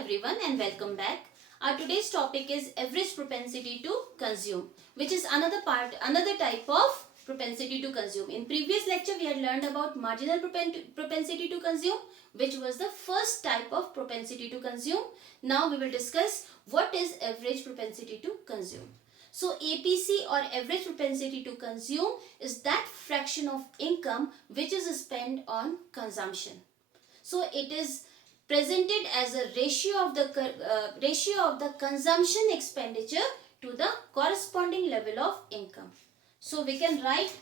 everyone and welcome back. Our today's topic is average propensity to consume, which is another type of propensity to consume. In previous lecture we had learned about marginal propensity to consume, which was the first type of propensity to consume. Now we will discuss what is average propensity to consume. So APC or average propensity to consume is that fraction of income which is spent on consumption. So it is presented as a ratio of the consumption expenditure to the corresponding level of income. So we can write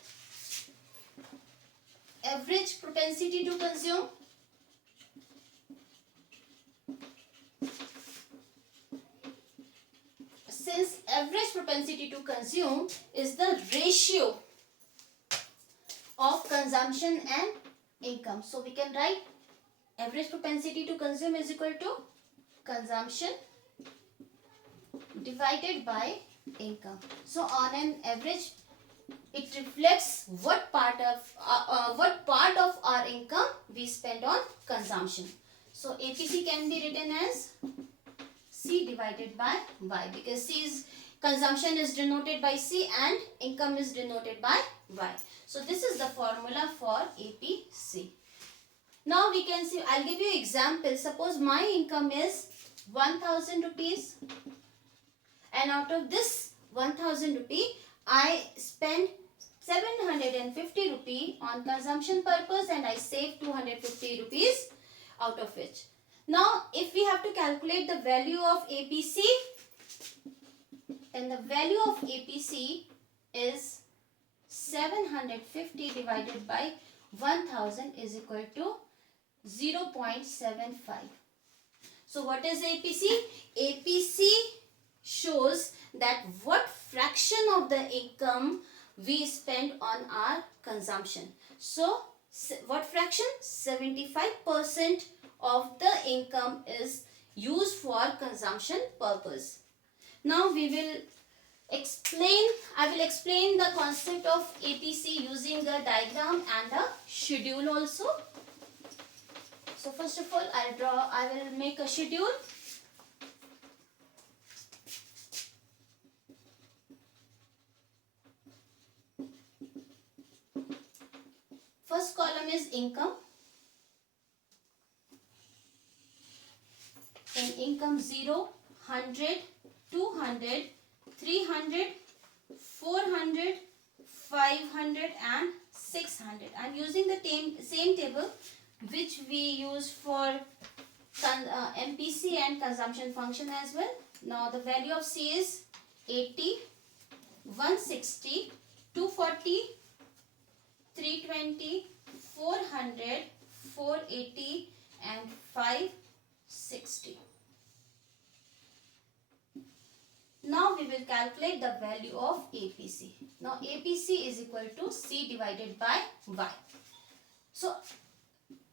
average propensity to consume since average propensity to consume is the ratio of consumption and income. So we can write average propensity to consume is equal to consumption divided by income. So on an average, it reflects what part of our income we spend on consumption. So APC can be written as C divided by Y, because consumption is denoted by C and income is denoted by Y. So this is the formula for APC. Now we can see, I'll give you example. Suppose my income is 1000 rupees and out of this 1000 rupee, I spend 750 rupee on consumption purpose and I save 250 rupees out of it. Now if we have to calculate the value of APC, then the value of APC is 750 divided by 1000 is equal to 0.75. So what is APC? APC shows that what fraction of the income we spend on our consumption. So what fraction? 75% of the income is used for consumption purpose. Now I will explain the concept of APC using a diagram and a schedule also. So first of all, I will make a schedule. First column is income. In income 0, 100, 200, 300, 400, 500 and 600. I am using the same table which we use for MPC and consumption function as well. Now the value of C is 80, 160, 240, 320, 400, 480 and 560. Now we will calculate the value of APC. Now APC is equal to C divided by Y. So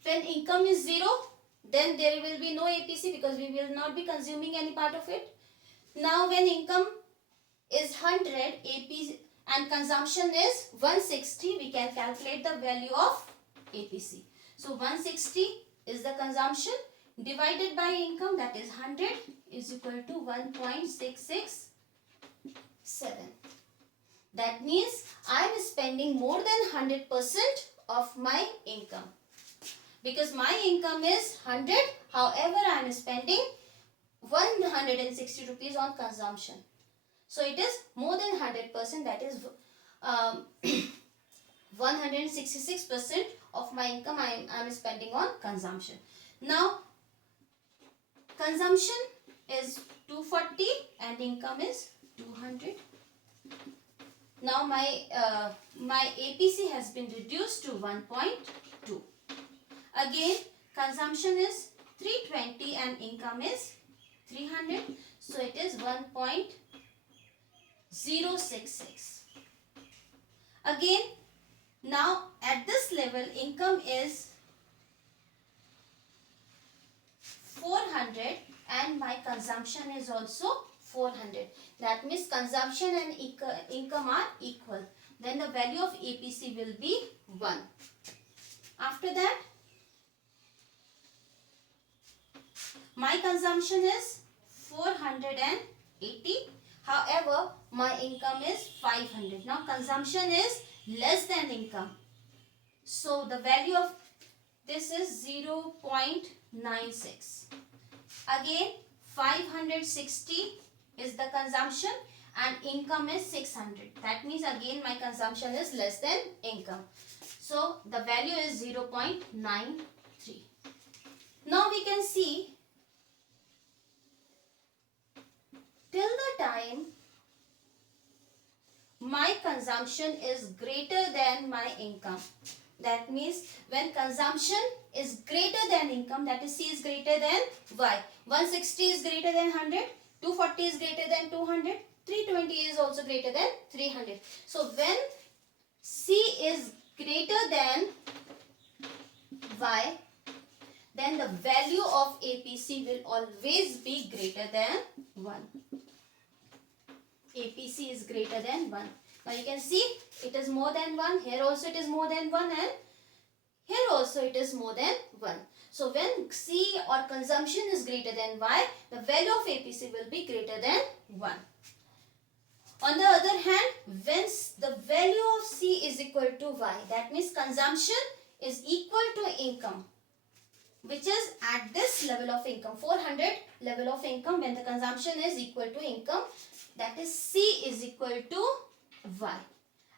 when income is 0, then there will be no APC because we will not be consuming any part of it. Now when income is 100, APC and consumption is 160, we can calculate the value of APC. So 160 is the consumption divided by income, that is 100 is equal to 1.667. That means I am spending more than 100% of my income. Because my income is 100, however I am spending 160 rupees on consumption. So it is more than 100%, that is 166% of my income I am spending on consumption. Now consumption is 240 and income is 200. Now my APC has been reduced to 1.2. Again consumption is 320 and income is 300. So it is 1.066. Again now at this level income is 400 and my consumption is also 400. That means consumption and income are equal. Then the value of APC will be 1. After that My consumption is 480. However, my income is 500. Now consumption is less than income. So the value of this is 0.96. Again, 560 is the consumption and income is 600. That means again my consumption is less than income. So the value is 0.93. Now we can see till the time my consumption is greater than my income. That means when consumption is greater than income, that is C is greater than Y. 160 is greater than 100, 240 is greater than 200, 320 is also greater than 300. So when C is greater than Y, then the value of APC will always be greater than 1. APC is greater than 1. Now you can see it is more than 1. Here also it is more than 1 and here also it is more than 1. So when C or consumption is greater than Y, the value of APC will be greater than 1. On the other hand, when the value of C is equal to Y, that means consumption is equal to income, which is at this level of income, 400 level of income, when the consumption is equal to income, that is C is equal to Y.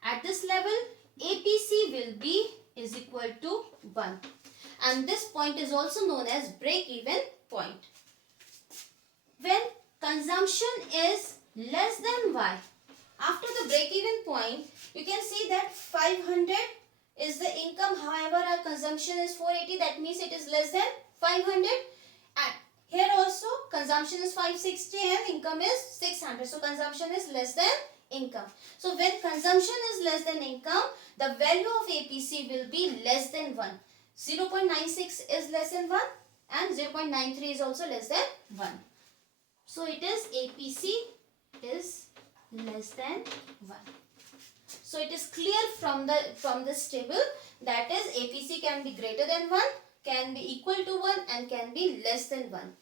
At this level, APC will be is equal to 1. And this point is also known as break-even point. When consumption is less than Y, after the break-even point, you can see that 500 is the income. However, our consumption is 480. That means it is less than 500. And here also consumption is 560 and income is 600. So consumption is less than income. So when consumption is less than income, the value of APC will be less than 1. 0.96 is less than 1 and 0.93 is also less than 1. So it is APC is less than 1. So it is clear from this table, that is APC can be greater than 1, can be equal to 1 and can be less than 1.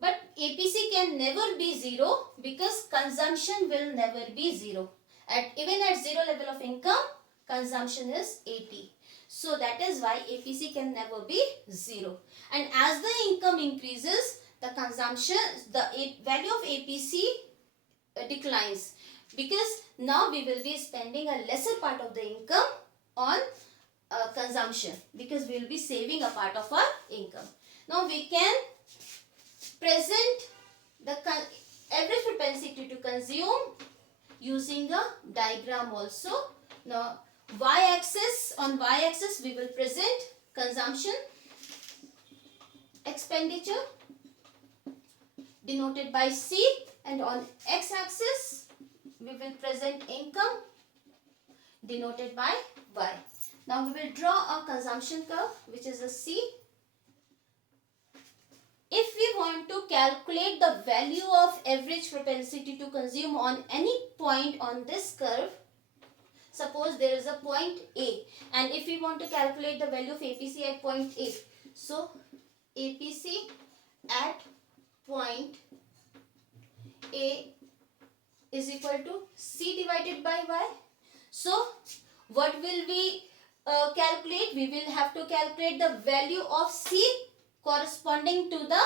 But APC can never be 0 because consumption will never be 0. Even at 0 level of income, consumption is 80. So that is why APC can never be 0. And as the income increases, the consumption, the value of APC declines. Because now we will be spending a lesser part of the income on consumption. Because we will be saving a part of our income. Now we can present the average propensity to consume using a diagram also. Now on y-axis we will present consumption expenditure denoted by C, and on x-axis we will present income denoted by Y. Now we will draw a consumption curve which is a C. If we want to calculate the value of average propensity to consume on any point on this curve, suppose there is a point A, and if we want to calculate the value of APC at point A, so APC at point A is equal to C divided by Y. So what will we calculate? We will have to calculate the value of C corresponding to the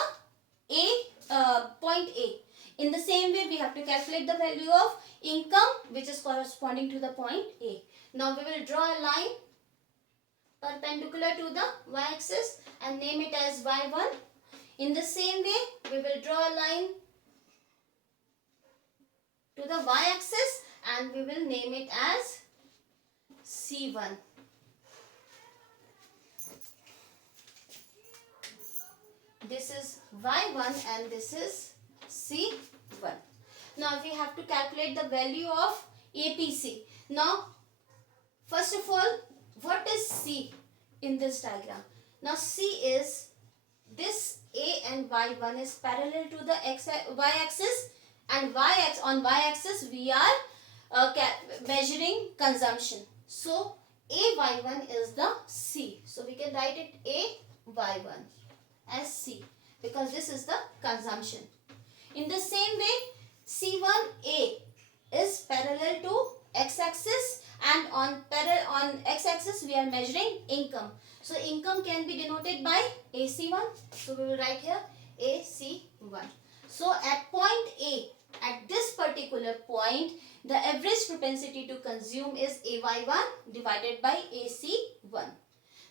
point A. In the same way, we have to calculate the value of income which is corresponding to the point A. Now we will draw a line perpendicular to the y-axis and name it as Y1. In the same way, we will draw a line to the y-axis and we will name it as C1. This is Y1 and this is C1. Now we have to calculate the value of APC. Now first of all, what is C in this diagram? Now C is this A and Y1 is parallel to the y-axis, and on y-axis we are measuring consumption. So AY1 is the C. So we can write it AY1 as C. because this is the consumption. In the same way, C1A is parallel to x-axis, and on x-axis we are measuring income. So income can be denoted by AC1. So we will write here AC1. So at point A, at this particular point, the average propensity to consume is AY1 divided by AC1.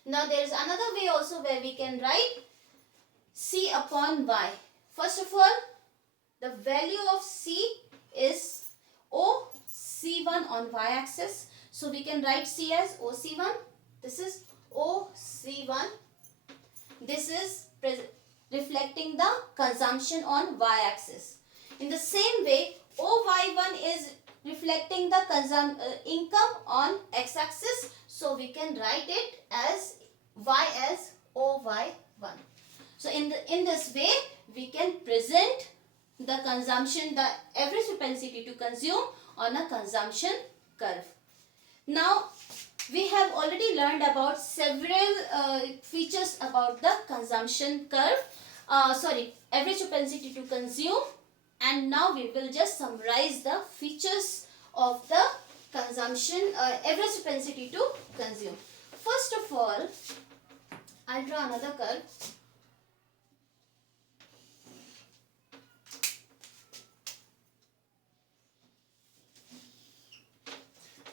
Now there is another way also where we can write C upon Y. First of all, the value of C is OC1 on y-axis. So we can write C as OC1. This is OC1. This is reflecting the consumption on y-axis. In the same way, OY1 is reflecting the income on x-axis. So we can write it as Y as OY1. So in this way, we can present the consumption, the average propensity to consume on a consumption curve. Now, we have already learned about several features about the consumption curve. Average propensity to consume. And now we will just summarize the features of the consumption, average propensity to consume. First of all, I'll draw another curve.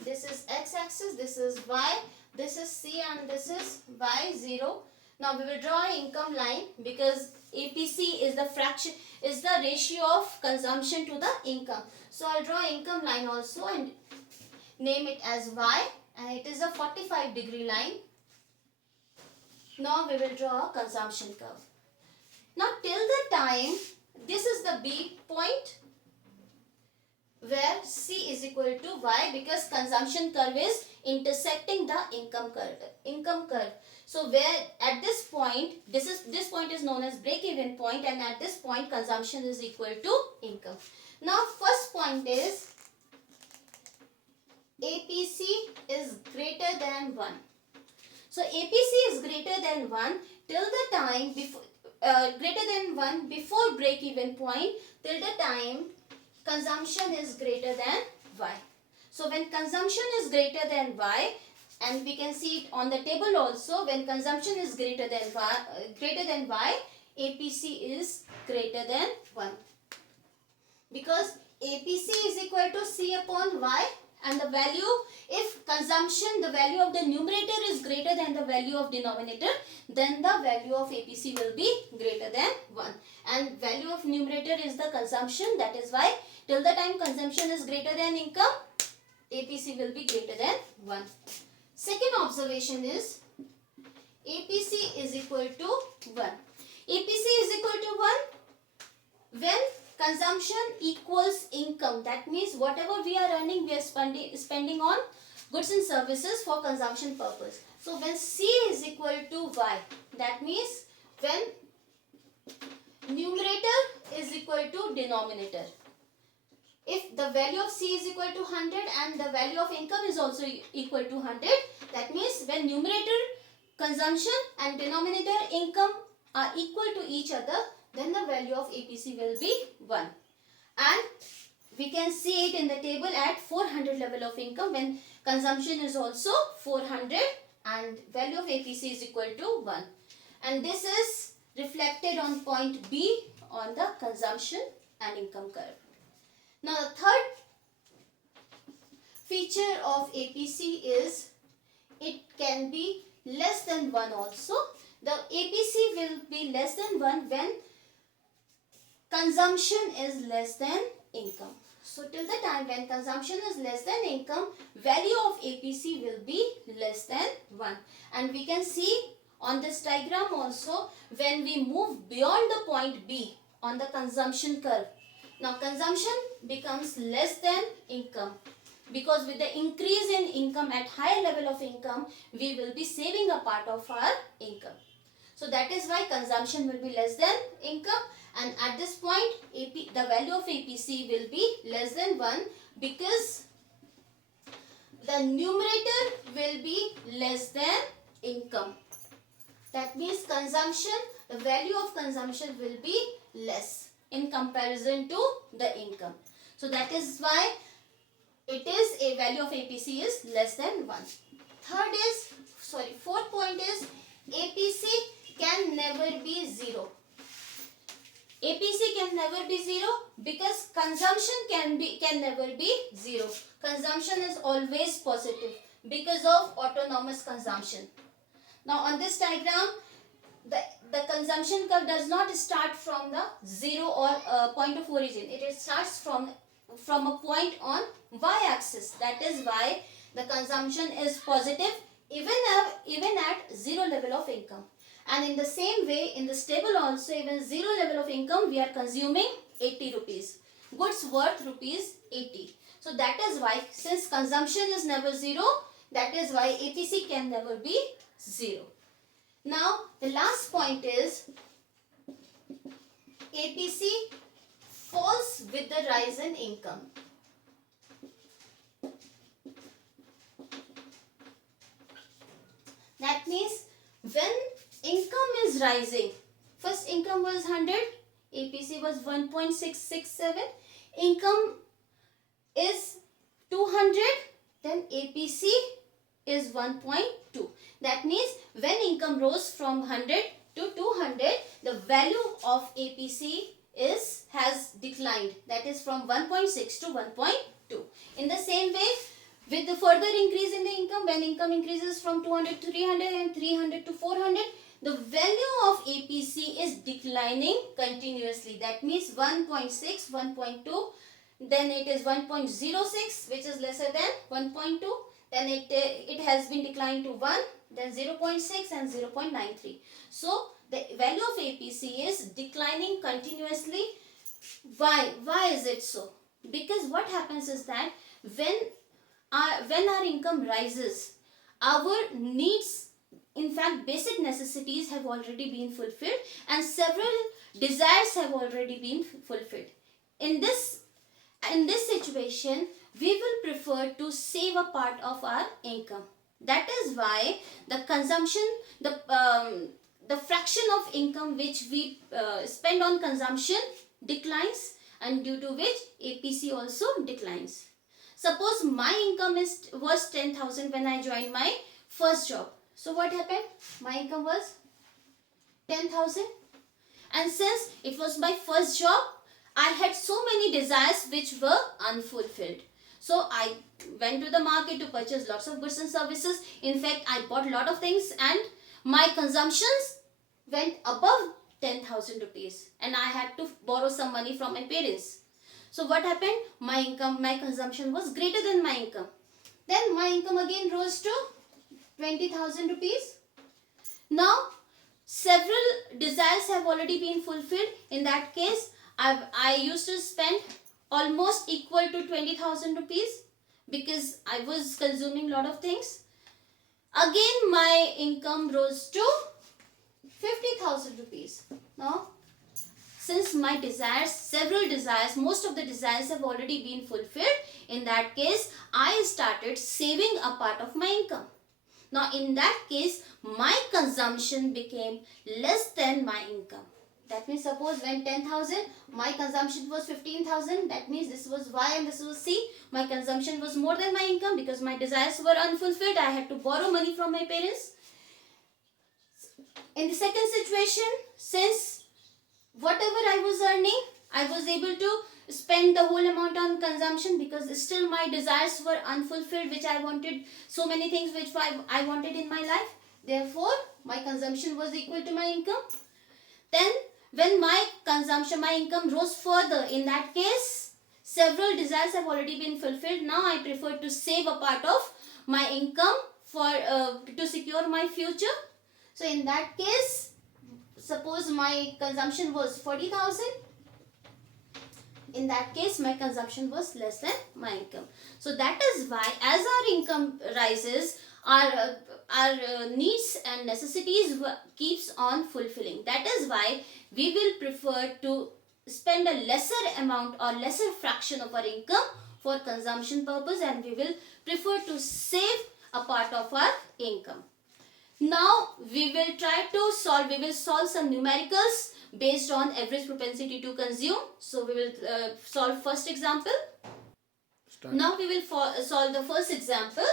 This is x-axis, this is y, this is C, and this is y0. Now we will draw an income line because APC is the ratio of consumption to the income. So I'll draw income line also and name it as Y, and it is a 45-degree line. Now we will draw a consumption curve. Now till the time, this is the B point where C is equal to Y, because consumption curve is intersecting the income curve. So where at this point, this point is known as break-even point, and at this point consumption is equal to income. Now first point is APC is greater than 1. So APC is greater than 1 till the time before greater than 1 before break-even point, till the time consumption is greater than Y. So when consumption is greater than Y, and we can see it on the table also, when consumption is greater than Y, APC is greater than 1. Because APC is equal to C upon Y, and the value, if consumption, the value of the numerator is greater than the value of denominator, then the value of APC will be greater than 1. And value of numerator is the consumption, that is why till the time consumption is greater than income, APC will be greater than 1. Second observation is APC is equal to 1. APC is equal to 1 when consumption equals income. That means whatever we are earning, we are spending on goods and services for consumption purpose. So when C is equal to Y, that means when numerator is equal to denominator. If the value of C is equal to 100 and the value of income is also equal to 100, that means when numerator consumption and denominator income are equal to each other, then the value of APC will be 1. And we can see it in the table at 400 level of income when consumption is also 400 and value of APC is equal to 1. And this is reflected on point B on the consumption and income curve. Now the third feature of APC is it can be less than 1 also. The APC will be less than 1 when consumption is less than income. So till the time when consumption is less than income, value of APC will be less than 1. And we can see on this diagram also when we move beyond the point B on the consumption curve. Now consumption becomes less than income, because with the increase in income at higher level of income, we will be saving a part of our income. So that is why consumption will be less than income, and at this point the value of APC will be less than 1 because the numerator will be less than income. That means consumption the value of consumption will be less in comparison to the income. So that is why it is a value of APC is less than 1. Fourth point is APC can never be 0. APC can never be 0 because consumption can never be 0. Consumption is always positive because of autonomous consumption. Now on this diagram, the consumption curve does not start from the 0 or point of origin. It starts from a point on y-axis. That is why the consumption is positive even at 0 level of income. And in the same way, in this table also, even 0 level of income, we are consuming 80 rupees. Goods worth rupees 80. So that is why, since consumption is never 0, that is why APC can never be 0. Now, the last point is APC falls with the rise in income. That means when income is rising, first income was 100, APC was 1.667, income is 200, then APC is 1.2. That means when income rose from 100 to 200, the value of APC has declined. That is from 1.6 to 1.2. In the same way, with the further increase in the income, when income increases from 200 to 300 and 300 to 400, the value of APC is declining continuously. That means 1.6, 1.2, then it is 1.06, which is lesser than 1.2. Then it has been declined to 1, then 0.6 and 0.93. So the value of APC is declining continuously. Why? Why is it so? Because what happens is that when our income rises, our needs, in fact basic necessities, have already been fulfilled and several desires have already been fulfilled. In this situation, we will prefer to save a part of our income. That is why the consumption, the fraction of income which we spend on consumption declines, and due to which APC also declines. Suppose my income was 10,000 when I joined my first job. So what happened? My income was 10,000, and since it was my first job, I had so many desires which were unfulfilled. So I went to the market to purchase lots of goods and services. In fact, I bought a lot of things and my consumptions went above 10,000 rupees and I had to borrow some money from my parents. So what happened? My consumption was greater than my income. Then my income again rose to 20,000 rupees. Now several desires have already been fulfilled. In that case, I used to spend almost equal to 20,000 rupees because I was consuming a lot of things. Again my income rose to 50,000 rupees. Now since my desires, most of the desires have already been fulfilled, in that case I started saving a part of my income. Now in that case my consumption became less than my income. That means suppose when 10,000, my consumption was 15,000. That means this was Y and this was C. My consumption was more than my income because my desires were unfulfilled. I had to borrow money from my parents. In the second situation, since whatever I was earning, I was able to spend the whole amount on consumption because still my desires were unfulfilled, which I wanted, so many things which I wanted in my life. Therefore, my consumption was equal to my income. Then when my income rose further, in that case, several desires have already been fulfilled. Now I prefer to save a part of my income to secure my future. So in that case, suppose my consumption was 40,000. In that case, my consumption was less than my income. So that is why as our income rises, our needs and necessities keeps on fulfilling. That is why we will prefer to spend a lesser amount or lesser fraction of our income for consumption purpose, and we will prefer to save a part of our income. Now we will solve some numericals based on average propensity to consume. So we will solve first example. Start. Now we will solve the first example.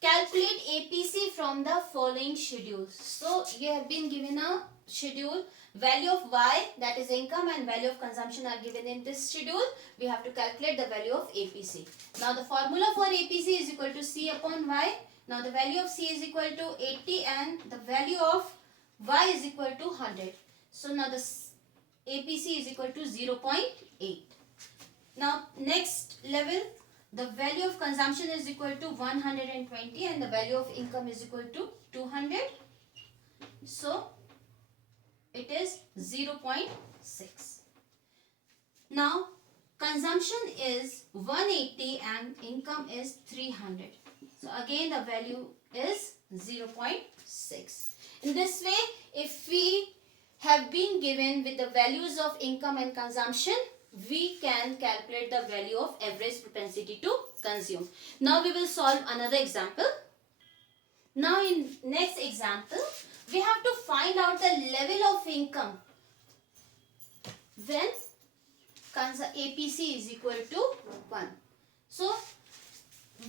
Calculate APC from the following schedules. So you have been given a schedule. Value of Y, that is income, and value of consumption are given in this schedule. We have to calculate the value of APC. Now the formula for APC is equal to C upon Y. Now the value of C is equal to 80 and the value of Y is equal to 100. So now the APC is equal to 0.8. Now next level, the value of consumption is equal to 120 and the value of income is equal to 200. So it is 0.6. Now consumption is 180 and income is 300. So again the value is 0.6. In this way, if we have been given with the values of income and consumption, we can calculate the value of average propensity to consume. Now we will solve another example. Now in next example, we have to find out the level of income when APC is equal to 1. So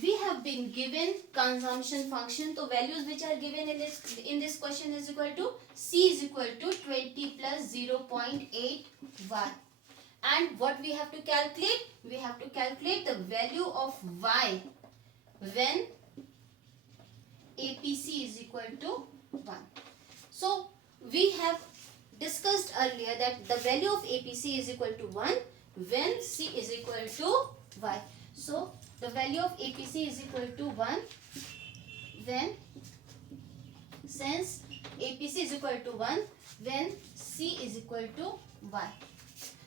we have been given consumption function. So values which are given in this question is equal to C is equal to 20 plus 0.8 Y. And what we have to calculate? We have to calculate the value of Y when APC is equal to 1. So we have discussed earlier that the value of APC is equal to 1 when C is equal to Y. So the value of APC is equal to 1 when, since APC is equal to 1 when C is equal to Y.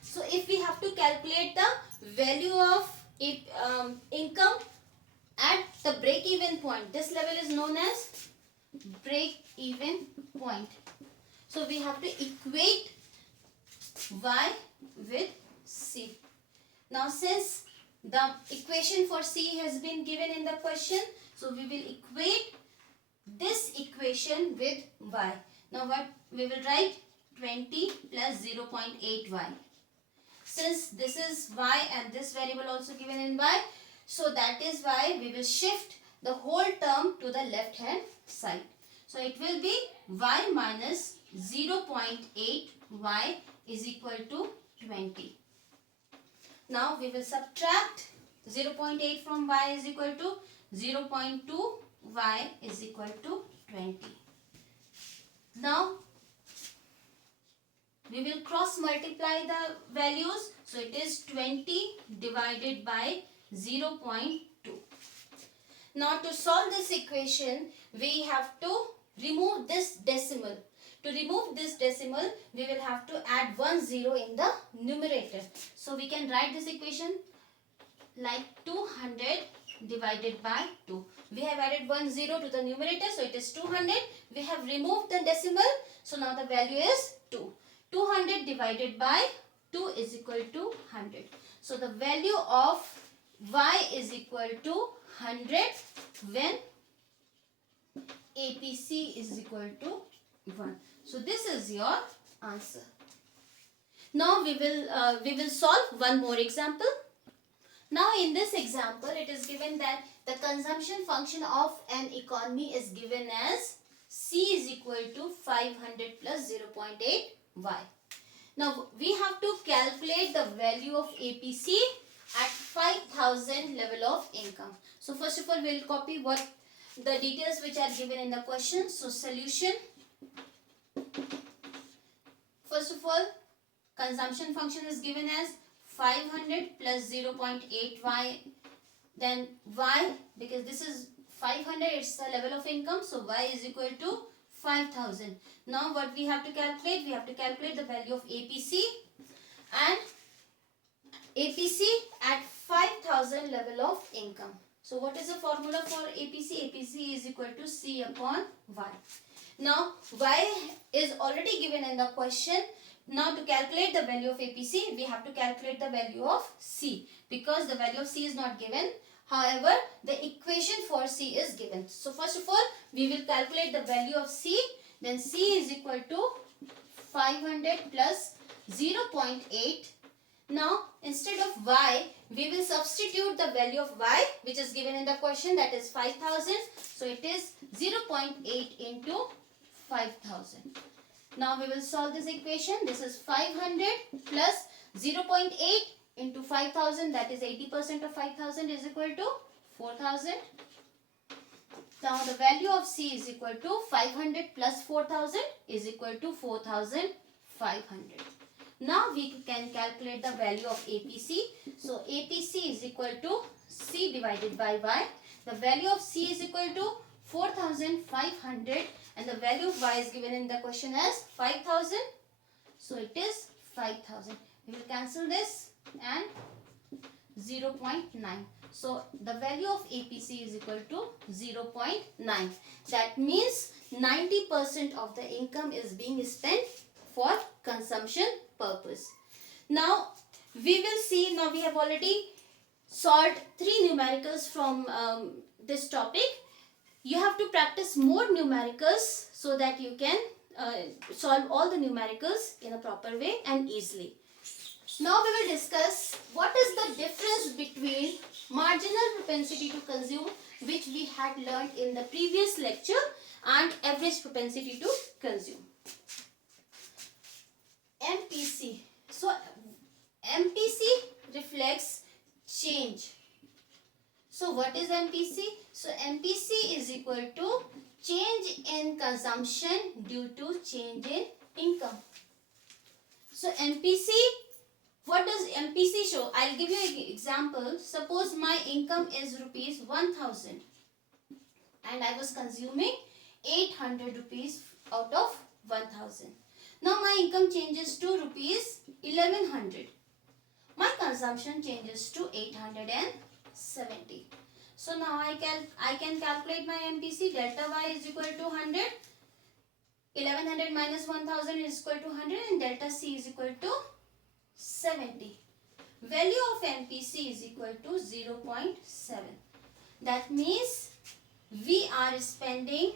So if we have to calculate the value of income at the break-even point, this level is known as break-even point. So we have to equate Y with C. Now since the equation for C has been given in the question, so we will equate this equation with Y. Now what we will write? 20 plus 0.8 Y. Since this is Y and this variable also given in Y, so that is why we will shift the whole term to the left hand side. So it will be Y minus 0.8 Y is equal to 20. Now we will subtract 0.8 from Y is equal to 0.2 Y is equal to 20. Now we will cross multiply the values. So it is 20 divided by 0.2. Now to solve this equation, we have to remove this decimal. To remove this decimal, we will have to add 1 0 in the numerator. So we can write this equation like 200 divided by 2. We have added 1 0 to the numerator, so it is 200. We have removed the decimal, so now the value is 2. 200 divided by 2 is equal to 100. So the value of Y is equal to 100 when APC is equal to 1. So this is your answer. Now we will solve one more example. Now in this example, it is given that the consumption function of an economy is given as C is equal to 500 plus 0.8 Y. Now we have to calculate the value of APC at 5,000 level of income. So first of all, we will copy what the details which are given in the question. So solution. First of all, consumption function is given as 500 plus 0.8 Y. Then Y, because this is 500, it's the level of income. So Y is equal to 5,000. Now what we have to calculate? We have to calculate the value of APC. And APC at 5,000 level of income. So what is the formula for APC? APC is equal to C upon Y. Now Y is already given in the question. Now to calculate the value of APC, we have to calculate the value of C. Because the value of C is not given, However, the equation for C is given. So first of all, we will calculate the value of C. Then C is equal to 500 plus 0.8. Now, instead of y, we will substitute the value of y, which is given in the question, that is 5000. So it is 0.8 into 5000. Now we will solve this equation. This is 500 plus 0.8 into 5000, that is 80% of 5000 is equal to 4000. Now the value of C is equal to 500 plus 4000 is equal to 4500. Now we can calculate the value of APC. So APC is equal to C divided by Y. The value of C is equal to 4500 and the value of Y is given in the question as 5000. So it is 5000. We will cancel this and 0.9. So the value of APC is equal to 0.9. That means 90% of the income is being spent for consumption purpose. Now we will see, now we have already solved 3 numericals from this topic. You have to practice more numericals so that you can solve all the numericals in a proper way and easily. Now we will discuss what is the difference between marginal propensity to consume, which we had learned in the previous lecture, and average propensity to consume. MPC. So MPC reflects change. So what is MPC? So MPC is equal to change in consumption due to change in income. So MPC, what does MPC show? I'll give you an example. Suppose my income is rupees 1000 and I was consuming 800 rupees out of 1000. Now my income changes to rupees 1100. My consumption changes to 870. So now I can calculate my MPC. Delta Y is equal to 100. 1100 minus 1000 is equal to 100 and delta C is equal to 70. Value of MPC is equal to 0.7. That means we are spending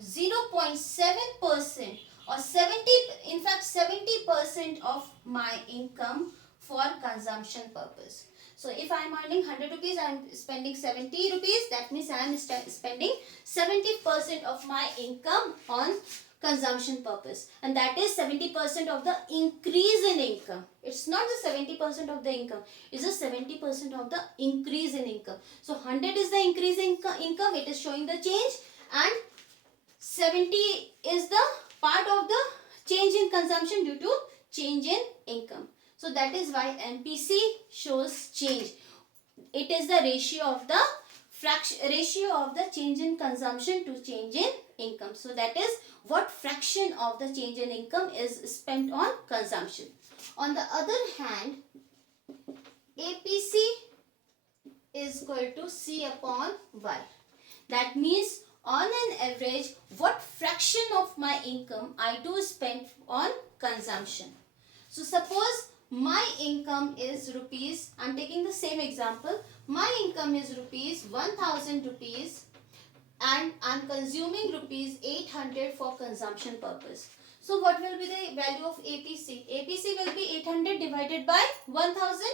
0.7% or 70% of my income for consumption purpose. So if I am earning 100 rupees, I am spending 70 rupees. That means I am spending 70% of my income on consumption purpose. And that is 70% of the increase in income. It's not the 70% of the income. It's the 70% of the increase in income. So 100 is the increase in income. It is showing the change. And 70 is the part of the change in consumption due to change in income. So that is why MPC shows change. It is the ratio of the change in consumption to change in income. So that is what fraction of the change in income is spent on consumption. On the other hand, APC is equal to C upon Y. That means on an average, what fraction of my income I do spend on consumption. So suppose my income is rupees, I am taking the same example, my income is rupees 1000 rupees and I am consuming rupees 800 for consumption purpose. So what will be the value of APC? APC will be 800 divided by 1000.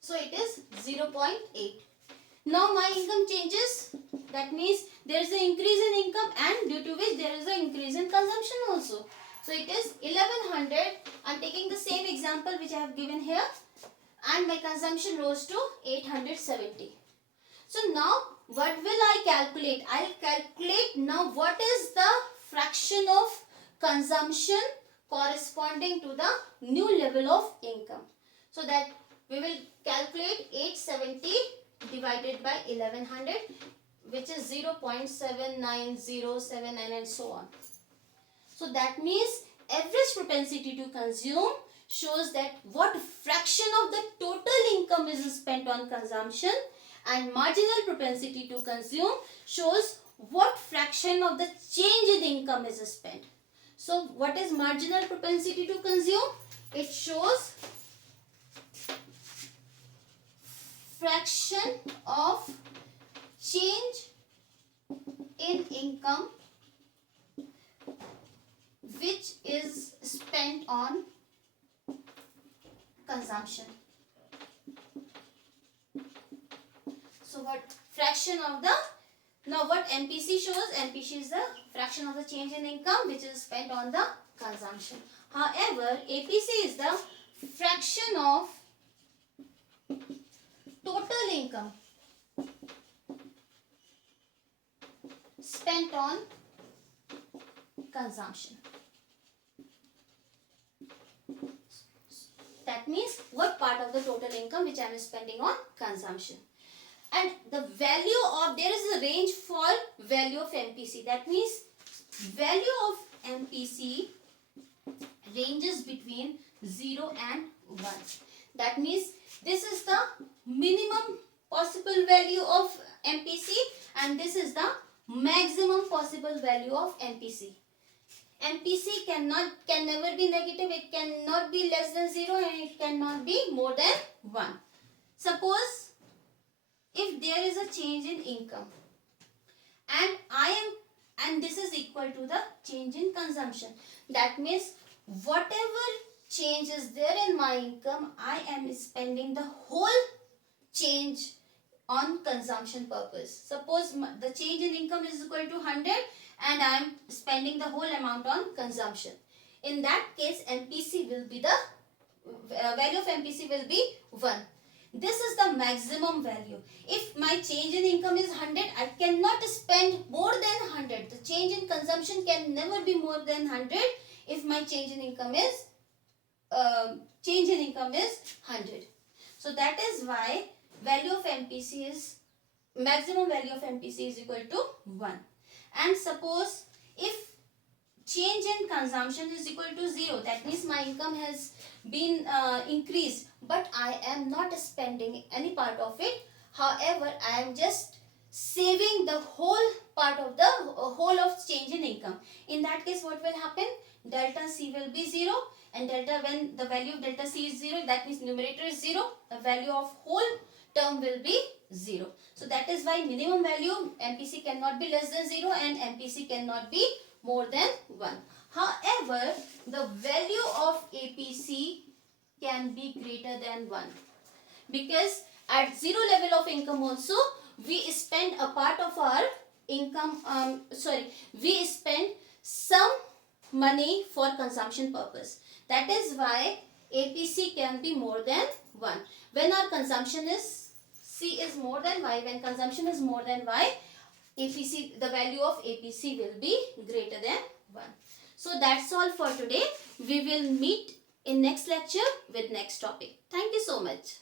So it is 0.8. Now my income changes. That means there is an increase in income and due to which there is an increase in consumption also. So it is 1100. I am taking the same example which I have given here and my consumption rose to 870. So now what will I calculate? I will calculate now what is the fraction of consumption corresponding to the new level of income. So that we will calculate 870 divided by 1100, which is 0.79079 and so on. So that means average propensity to consume shows that what fraction of the total income is spent on consumption, and marginal propensity to consume shows what fraction of the change in income is spent. So what is marginal propensity to consume? It shows fraction of change in income which is spent on consumption. So what fraction of the, now what MPC shows, MPC is the fraction of the change in income which is spent on the consumption. However, APC is the fraction of total income spent on consumption. That means what part of the total income which I am spending on consumption. And the value of, there is a range for value of MPC. That means value of MPC ranges between 0 and 1. That means this is the minimum possible value of MPC and this is the maximum possible value of MPC. MPC can never be negative, it cannot be less than 0 and it cannot be more than 1. Suppose if there is a change in income and this is equal to the change in consumption, that means whatever change is there in my income, I am spending the whole change on consumption purpose. Suppose the change in income is equal to 100 and I am spending the whole amount on consumption. In that case, MPC will be the value of MPC will be 1. This is the maximum value. If my change in income is 100, I cannot spend more than 100. The change in consumption can never be more than 100 if my change in income is 100. So that is why value of MPC is, maximum value of MPC is equal to 1. And suppose if change in consumption is equal to 0, that means my income has been increased but I am not spending any part of it. However, I am just saving the whole part of the whole of change in income. In that case, what will happen? Delta C will be 0 and delta, when the value of delta C is 0, that means numerator is 0, the value of whole term will be 0. So that is why minimum value MPC cannot be less than 0 and MPC cannot be more than 1. However, the value of APC can be greater than 1 because at 0 level of income also we spend a part of our income, we spend some money for consumption purpose. That is why APC can be more than 1. When our consumption is, C is more than Y, when consumption is more than Y, APC, the value of APC will be greater than 1. So that's all for today. We will meet in next lecture with next topic. Thank you so much.